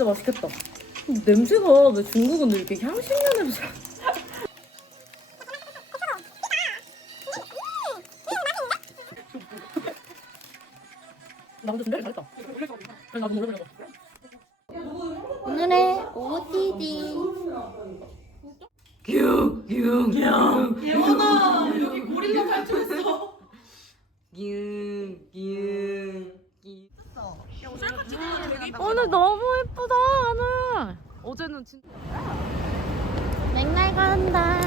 진짜 맛있겠다. 근데 냄새가 왜 중국은 왜 이렇게 향신료 냄새? 나 근데. 나도. 오늘의 OOTD 예원아 여기 고릴라 탈출했어. 오늘 너무 어제는 진짜 맥날 간다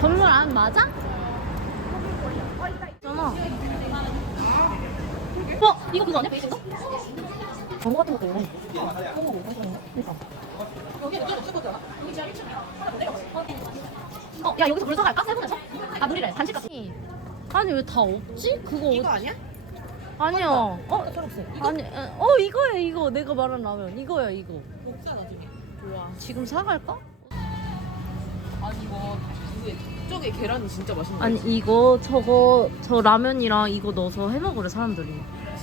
건물 안 맞아? 있잖아 어 이거 그거 아니야 베이스인가? 광고 같은 것도 있네. 그러니까. 어, 야 여기서 물서 갈까? 세분에서? 아 물이래 단식 같은. 아니 왜 다 없지? 그거 이거 어디- 아니야? 아니야 어 초록색. 아니 어 이거야 이거 내가 말한 라면 이거야 이거 먹자 나중에. 좋아. 지금 사갈까? 아니 이거 저쪽에 계란이 진짜 맛있네. 아니 이거 저거 저 라면이랑 이거 넣어서 해 먹으래 사람들이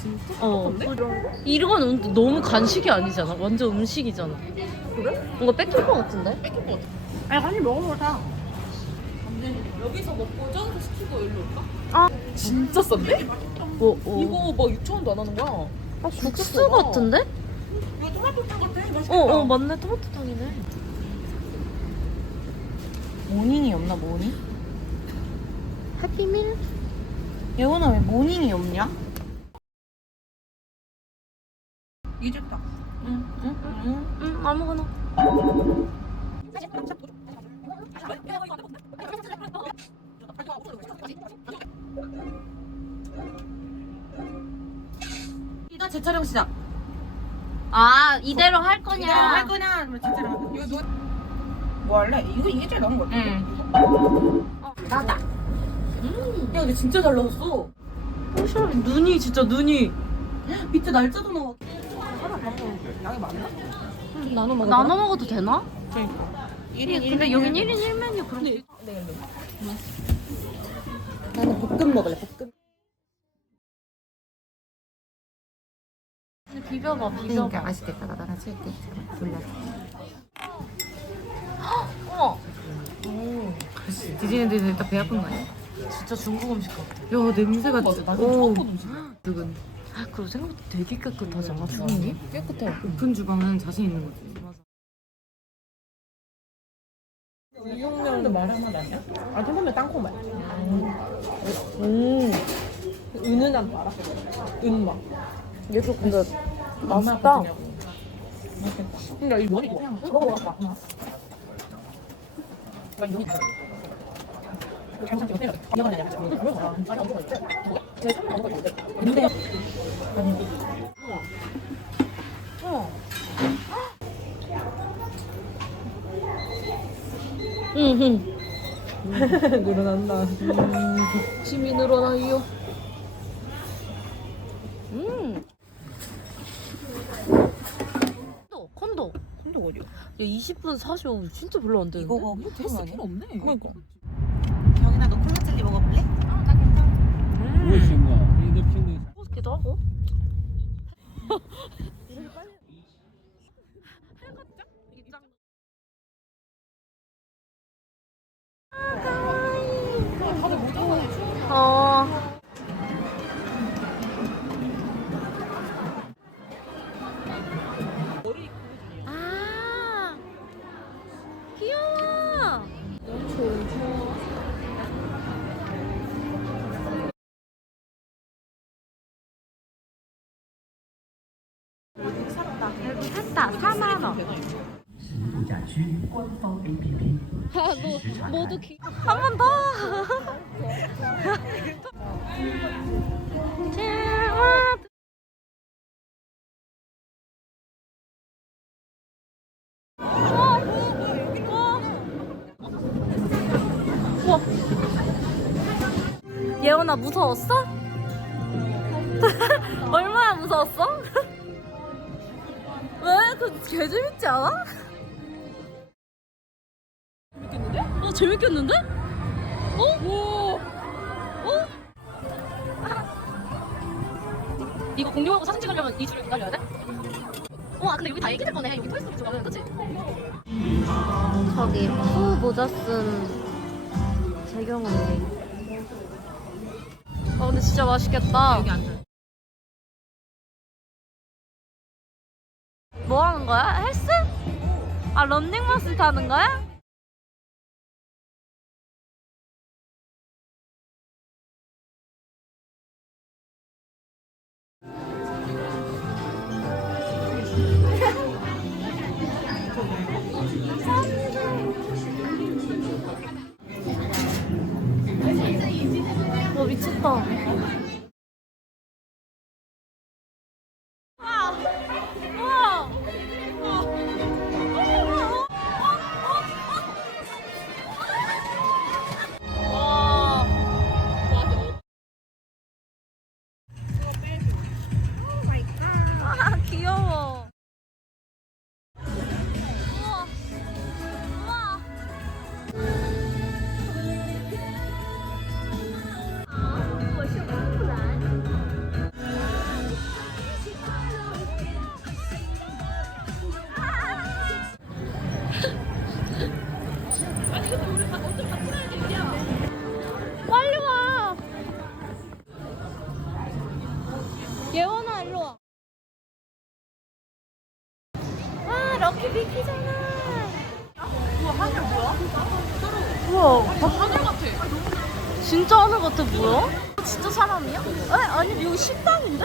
진짜 어 똑같은데? 이건 은- 너무 간식이 아니잖아 완전 음식이잖아 그래? 뭔가 뺏길 것 같은데? 뺏길 것 같아. 아니 한입 먹어보자. 여기서 먹고 저기서 시키고 일로 올까? 아. 진짜 싼데? 뭐, 어. 이거 막 6천 원도 안 하는 거야. 아, 국수 같은데? 이거 토마토탕 같아. 맛있겠다. 어, 어, 맞네. 토마토탕이네. 모닝이 없나 모닝? 해피밀? 예원아 왜 모닝이 없냐? 이집다. 응, 응, 응, 아무거나. 이다 재촬영 시작. 아, 이대로 할 거냐? 이대로 할 거냐 아니면 재촬영? 이거 누... 뭐 할래? 이거 이게 제일 나은 거 같아. 응. 나다. 야 근데 진짜 잘 나왔어. 눈이 진짜 눈이. 밑에 날짜도 나와. 양이 많나? 나눠 먹어. 나눠 먹어도 되나? 일인 근데 여긴 1인 1메뉴 그런데. 나는 볶음 먹을래 볶음. 비벼봐, 비벼봐. 맛있겠다. 나 하나 칠게. 돌려. 어머, 디즈니들은 일단 배 아픈 거 아니야? 진짜 중국 음식 같아. 야 냄새가 맞아. 나 이거 오. 처음 본 음식. 아, 그리고 생각보다 되게 깨끗하지 않아, 주방이? 깨끗해. 오픈 주방은 자신 있는 거지. 유용량도 말 하나 아니야? 아, 태산면 땅콩 맛. 음. 은은한 맛. 은맛. 얘도 근데 맛있다. 근데 이 머리 그냥 먹어봐. 근데 응, 응. 늘어난다. 침이 늘어나요. 45류. 20분 45분 진짜 별로 안 되는데? 이거가 엄청 필요 없네. 그러니까. 경인아 너 그 콜라 젤리 먹어볼래? 아, 어나 괜찮아. 무엇인가? 인더킹도 포스기도 하고. 모두 한 번 더. 우와. 예원아 무서웠어? 얼마나 무서웠어? 왜? 그 개 재밌지 않아? 재밌겠는데? 어 재밌겠는데? 어? 오. 어? 이거 공룡하고 사진 찍으려면 이 줄을 기다려야 돼? 어, 아, 근데 여기 다 얘기 될 거네. 여기 토이스토리 들어가면, 그치? 저기 푸 모자 쓴 재경 언니. 아 근데 진짜 맛있겠다. 여기 앉아. 뭐 하는 거야? 헬스? 아 런닝머신 타는 거야? 와 아 럭키 비키잖아. 우와 하늘 뭐야? 우와 하늘 같아. 진짜 하늘 같아 뭐야? 진짜 사람이야? 에 아니 여기 식당인데?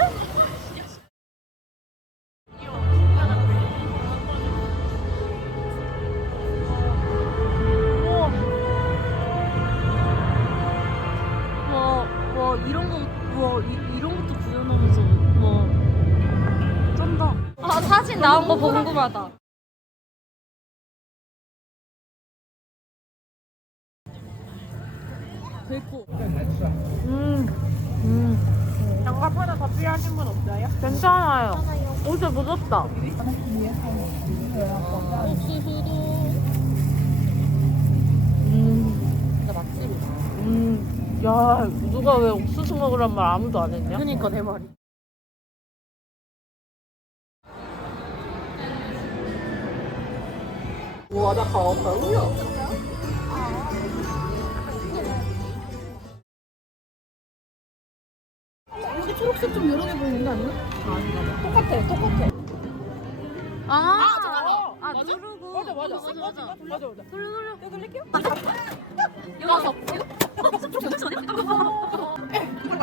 우와. 와, 와 이런 거, 와 이, 이런 것도 구현하면서 와 쩐다. 아 사진 나온 거 궁금하다. 됐고. 음, 음. 장갑 하나 더 필요하신 분 없어요? 괜찮아요. 옷을 묻었다. 음. 진짜 맛집이다. 음, 야, 누가 왜 옥수수 먹으란 말 아무도 안 했냐? 그니까 내 말이. 와, 나 가왔다. 우야. 좀 여러 개 보이는 거 아니야? 아닌가 봐. 똑같아, 똑같아. 아, 잠깐만. 아, 맞아? 누르고. 맞아, 맞아. 맞아, 맞아. 맞아, 맞아. 그래, 그래. 이거 돌릴게요? 여기 와서.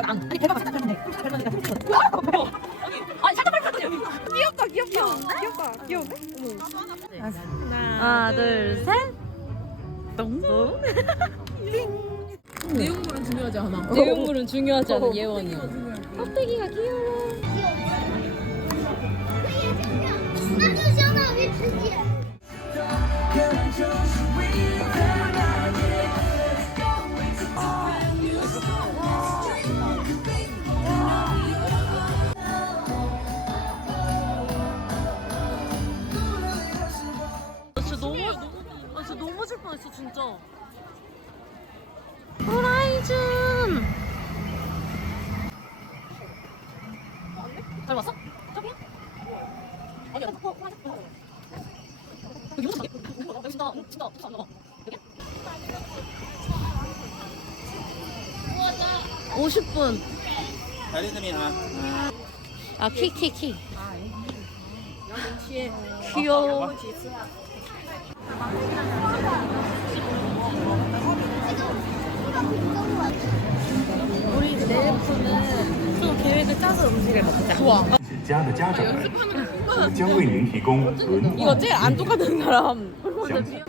아니, 배가 살짝 그런데. 아니, 살짝 빨리 귀엽다, 귀엽다. 귀엽다, 귀여운데? 하나, 둘, 셋. 똥똥. 내용물은 중요하지 않아. 어. 내용물은 중요하지 않은 예원이. 껍데기가 귀여워. 진짜. 50분. 来这边啊。 아, 키, 키, 키. 귀여워. 우리 내일부는 좀 계획을 짜서 음식을 먹자. 좋아. 是家的家长们，我们将为您提供文 이거 化 제일 안 똑같은 사람. 详细。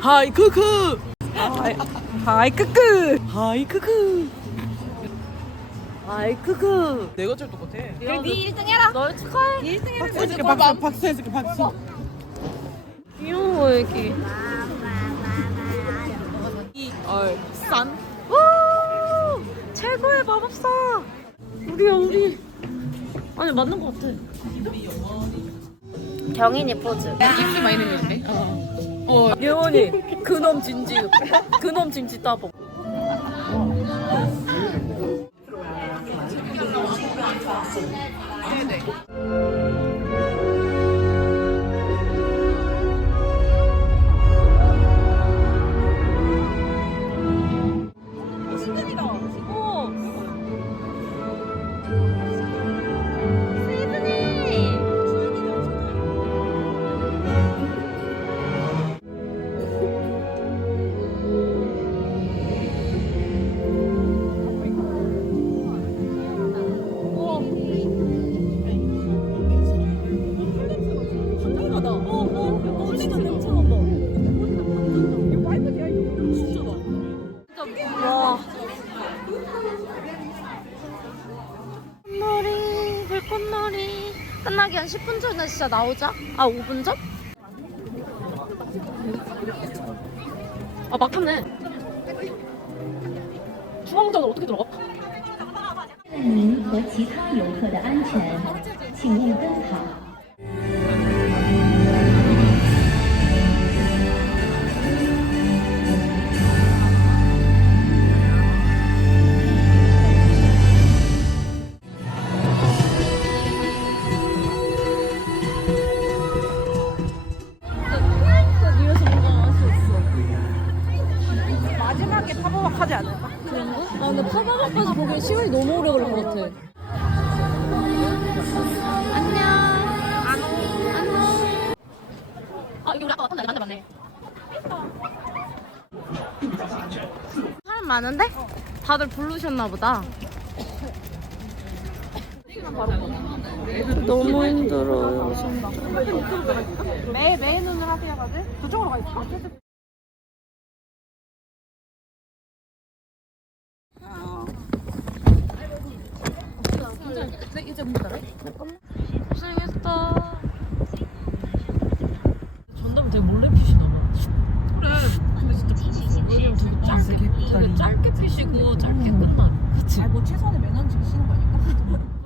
하이 크크. 하이, 하이 크크. 하이 크크. 아이, 크크. 내가 제일 똑같아. 그래, 네 1등 해라. 널 축하해. 박수 해줄게, 박수, 박수 해줄게, 박수. 귀여워, 애기. 어, 싼. 우! 최고의 마법사. 우리야, 우리. 아니, 맞는 것 같아. 경인이 포즈. 입술 많이 내밀는데? 어. 예원이 그놈 진지 그놈 진지 따봉 네 진짜 나오자. 아, 5분 전? 아, 막혔네. 중앙장을 어떻게 들어가? 您和其他游客的安全，请勿奔跑。 시간이 너무 오래 걸릴 것 같아. 안녕. 아, 이게 우리 아까 왔던 날 맞네, 맞네. 사람 많은데? 다들 부르셨나 보다. 너무 힘들어요. 매, 매 눈을 하세요, 다들? 저쪽으로 가 있어. 고생했어. 전담 되게 몰래 피시나 봐. 그래. 근데 진짜 왜냐면 되게 짧게, 되게 짧게 피시고 짧게 끝나. 그치? 아니, 뭐 최소한의 매너는 지키시는 거니까.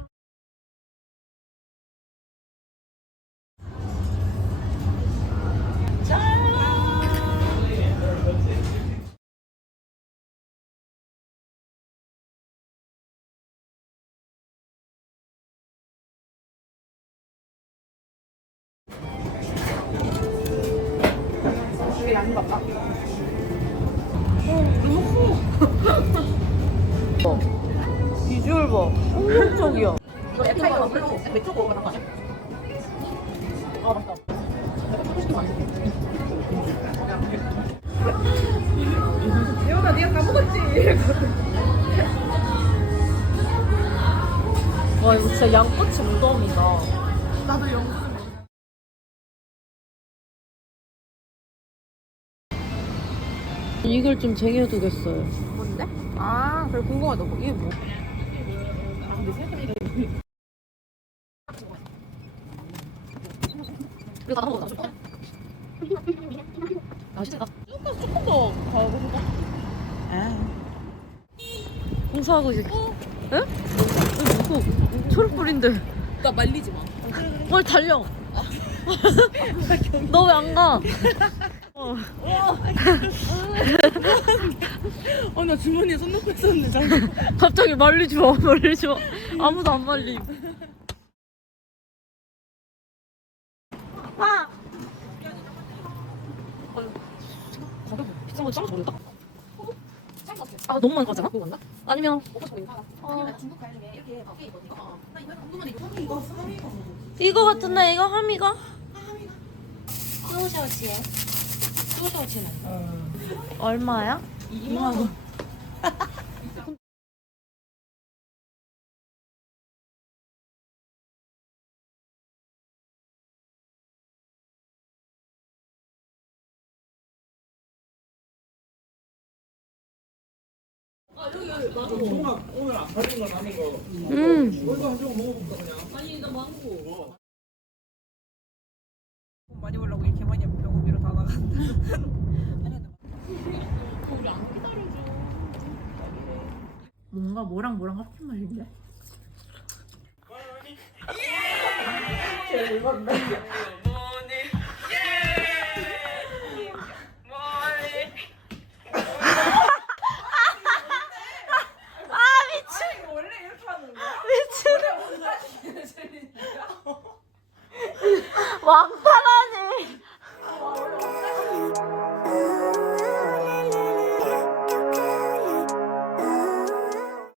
봐. 폭력적이야. 이거 별로 맥주 아니야? 아, 맞다. 예원아, 네가 까먹었지? 와, 이거 진짜 양꼬치 무덤이다. 나도 영수. 이걸 좀 쟁여두겠어요. 뭔데? 아, 그래 궁금하다. 이게 뭐? 이거 다 먹어, 나 좀. 맛있다. 조금 더 가보자. 공사하고 있어. 에? 에, 누구? 초록불인데. 그러니까 말리지 마. 빨리 달려. 너 왜 안 가? 어. 어, 나 주머니에 손 넣고 있었는데, 잠깐. 갑자기 말리지 마, 말리지 마. 아무도 안 말림. 아! 가격 비싼 거 짱을 모르겠다. 아, 너무 많이 가잖아? 그거 맞나? 아니면 먹고 싶은 거 어. 이거 같은데, 이거 하미가? 얼마야? 2만 원. 음. 많이 보려고 이렇게 많이 병원비로 다 나간다. 뭔가 뭐랑 뭐랑 합친 맛인데? 원래 이